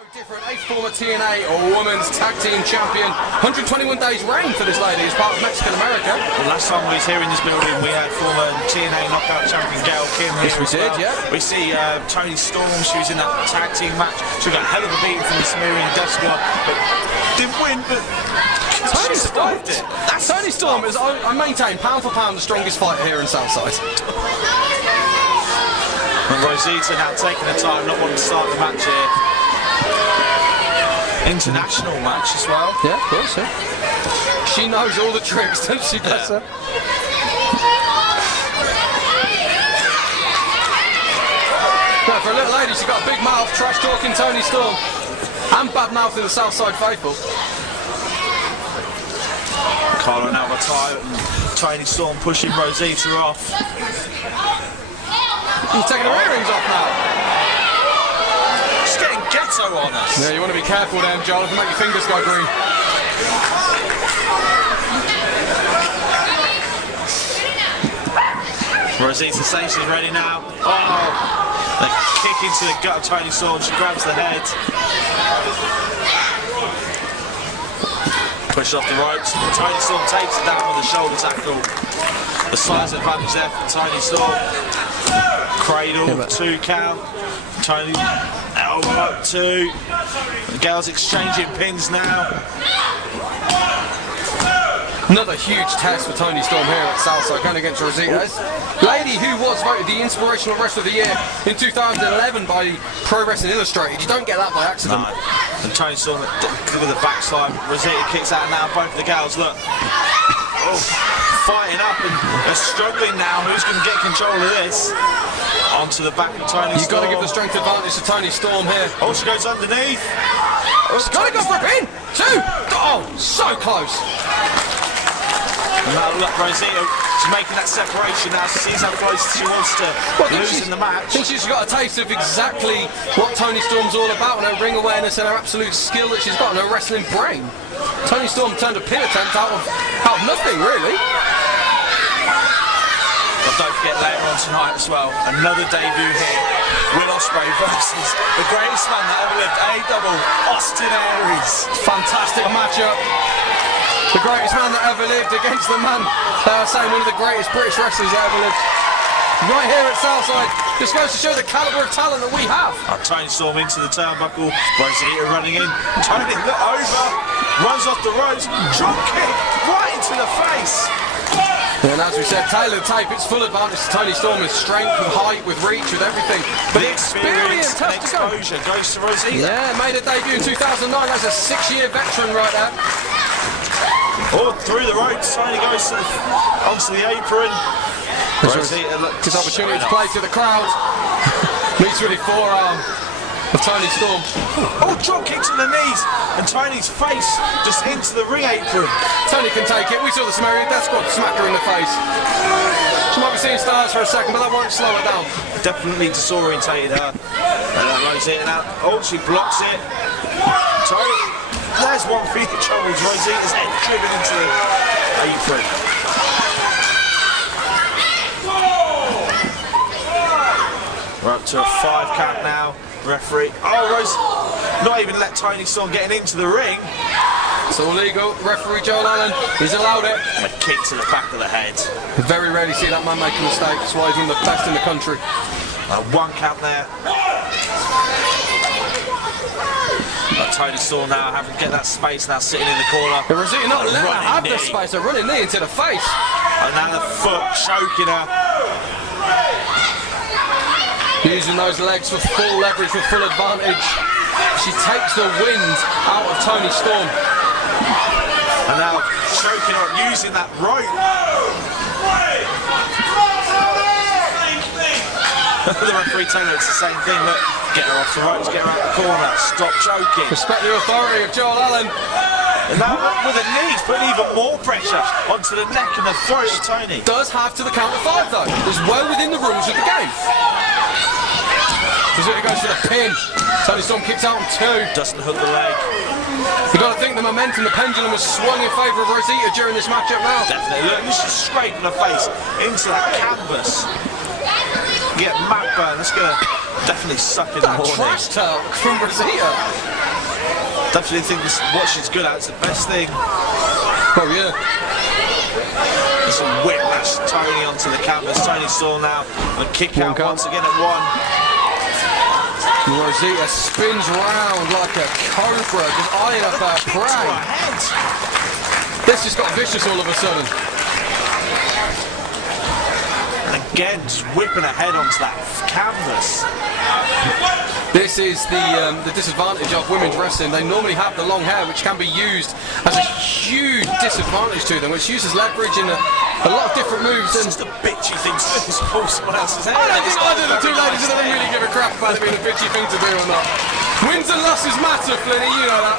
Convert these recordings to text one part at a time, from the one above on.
Different, a former TNA Women's Tag Team Champion, 121 days reign for this lady as part of Mexican America. Well, last time we was here in this building, we had former TNA Knockout Champion Gail Kim here. Yes, we did, yeah. We see Toni Storm, she was in that tag team match. She got a hell of a beating from the Sumerian Death Squad, but didn't win, but Toni Storm, it. Toni Storm is, I maintain, pound for pound, the strongest fighter here in Southside. And Rosita now taking the time, not wanting to start the match here. International match as well. Yeah, of course, yeah. She knows all the tricks, doesn't she, bless her? No, for a little lady, she's got a big mouth, trash talking Toni Storm. And bad mouth in the Southside faithful. Carlo now retired and Toni Storm pushing Rosita off. He's taking her earrings off now. She's getting ghetto on us. Yeah, you want to be careful then, Joel, if you make your fingers go green. Rosita says she's ready now. Oh, the kick into the gut of Toni Storm. She grabs the head. Pushes off the ropes. Toni Storm takes it down with a shoulder tackle. The size advantage there for Toni Storm. Cradle, 2 count. Toni, elbow up 2. The girls exchanging pins now. Another huge test for Toni Storm here at Southside, going against Rosita. Lady who was voted the Inspirational Wrestler of the Year in 2011 by Pro Wrestling Illustrated. You don't get that by accident. No. And Toni Storm with the backside. Rosita kicks out now. Both the gals look. Oh, fighting up and they're struggling now. Who's going to get control of this? Onto the back of Toni Storm. You've got to give the strength advantage to Toni Storm here. Oh, she goes underneath. She's got to go for a pin. 2. Oh, so close. And now look, Rosita, she's making that separation now. She sees how close she wants to lose in the match. I think she's got a taste of exactly what Toni Storm's all about, and her ring awareness and her absolute skill that she's got and her wrestling brain. Toni Storm turned a pin attempt out of nothing, really. But don't forget later on tonight as well, another debut here. Will Ospreay versus the greatest man that ever lived, A-double, Austin Aries. Fantastic matchup. The greatest man that ever lived against the man saying one of the greatest British wrestlers that ever lived. Right here at Southside. This goes to show the calibre of talent that we have. Toni Storm into the turnbuckle. Rosita running in. Toni look over. Runs off the ropes. Drop kick right into the face. And as we said, tailored tape, it's full advantage to Toni Storm with strength, with height, with reach, with everything. But the experience and exposure goes to Rosita. Yeah, made a debut in 2009. That's a 6-year veteran right there. Oh, through the ropes, Toni goes onto the apron. Rosita looks his opportunity to play to the crowd. Meets with the forearm of Toni Storm. Oh, drop kick to the knees, and Toni's face just into the ring apron. Toni can take it. We saw the Sumerian Death Squad smack her in the face. She might be seeing stars for a second, but that won't slow her down. Definitely disorientated her. And Rosita now, oh, she blocks it. Toni, there's one for your troubles. Rosita's head driven into the apron. We're up to a 5 count now. Referee. Oh, Rose, not even let Toni Storm getting into the ring. It's all legal. Referee Joel Allen, he's allowed it. And a kick to the back of the head. Very rarely see that man make a mistake. That's why he's one of the best in the country. 1 count there. But Toni Storm now having to get that space now sitting in the corner. But Rosita not letting her have the space. A running knee into the face. And now the foot choking her. Using those legs for full leverage, for full advantage. She takes the wind out of Toni Storm. And now choking her up, using that rope. The referee telling her it's the same thing. Look, get her off the ropes, get her out the corner, stop choking. Respect the authority of Joel Allen. And now with the knees, putting even more pressure onto the neck and the throat of Toni. Does have to the count of 5 though. It's well within the rules of the game. Rosita goes for the pin. Toni Storm kicks out on 2. Doesn't hook the leg. You've got to think the momentum, the pendulum was swung in favour of Rosita during this matchup now. Definitely. Look, she's scraping her face into that canvas. get mat burn. That's going to definitely suck in the That morning. trash talk from Rosita. Definitely think this, what she's good at is the best thing. Oh yeah. It's a whiplash Toni onto the canvas. Toni Storm now and kick out once again at one. Rosita spins round like a cobra, just eyeing up her prey. This just got vicious all of a sudden. Again, just whipping her head onto that canvas. This is the disadvantage of women's wrestling. They normally have the long hair, which can be used as a huge disadvantage to them, which uses leverage in a lot of different moves. It's just a bitchy thing to do, is pull someone else's hair. I don't think either of the two ladies are going to really give a crap about it being a bitchy thing to do or not. Wins and losses matter, Flinny, you know that.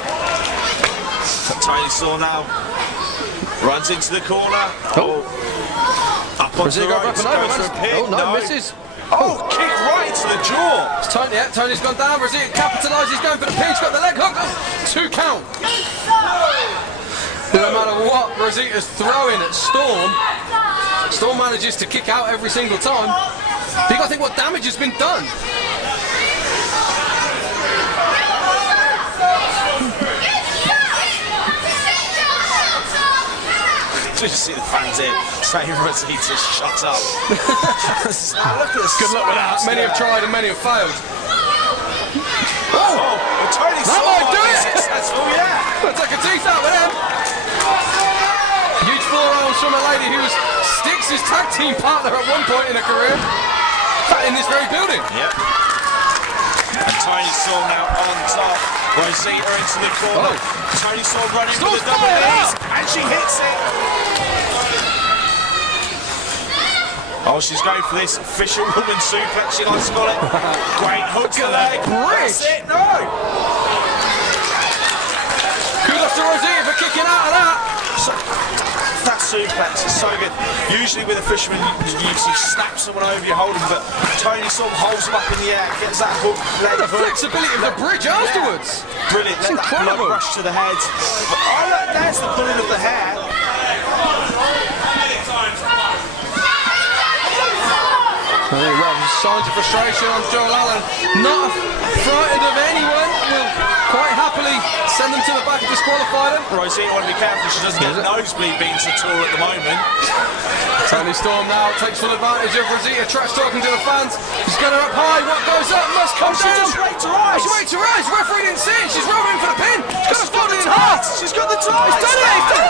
Toni Storm now runs into the corner. Oh. Up onto the ropes, goes for a pin. Oh no, misses. Oh, kick right to the jaw. It's Toni, yeah, Toni's gone down. Rosita capitalises, going for the pin. She's got the leg hook. Oh, 2 count. No matter what Rosita's throwing at Storm, Storm manages to kick out every single time. You got to think what damage has been done. Just see the fans here saying Rosita, shut up. Look at this. Good luck with that. Many have tried and many have failed. Oh, Toni That might do it. Successful, yeah. Let's take a teeth out with him. Huge forearms from a lady who was Styx's tag team partner at one point in her career. In this very building. Yep. And Toni Storm now on top. Rosita into the corner. Oh. Toni Storm running Storm's with the double fired knees. up. And she hits it. Oh, she's going for this official woman suplex, she likes to call it. Great hook to the leg. That's it, no! Kudos to Rosita for kicking out of that. So, that suplex is so good. Usually with a fisherman, you snap someone over, you hold them, but Toni Storm holds them up in the air, gets that hook, leg The hook. flexibility of the bridge afterwards. Brilliant, It's let that incredible. blood rush to the head. But, oh look, there's the pulling of the hair. Signs of frustration on Joel Allen. Not frightened of anyone. Will quite happily send them to the back and disqualify them. Rosita want to be careful she doesn't get nosebleed beans at all at the moment. Toni Storm now takes full advantage of Rosita. Trash talking to the fans. She's got her up high. What goes up must come She down. just ready to rise. She's ready to rise. Referee didn't see it. She's rolling for the pin. She's got her folded in half. She's got the ties. He's done it. He's done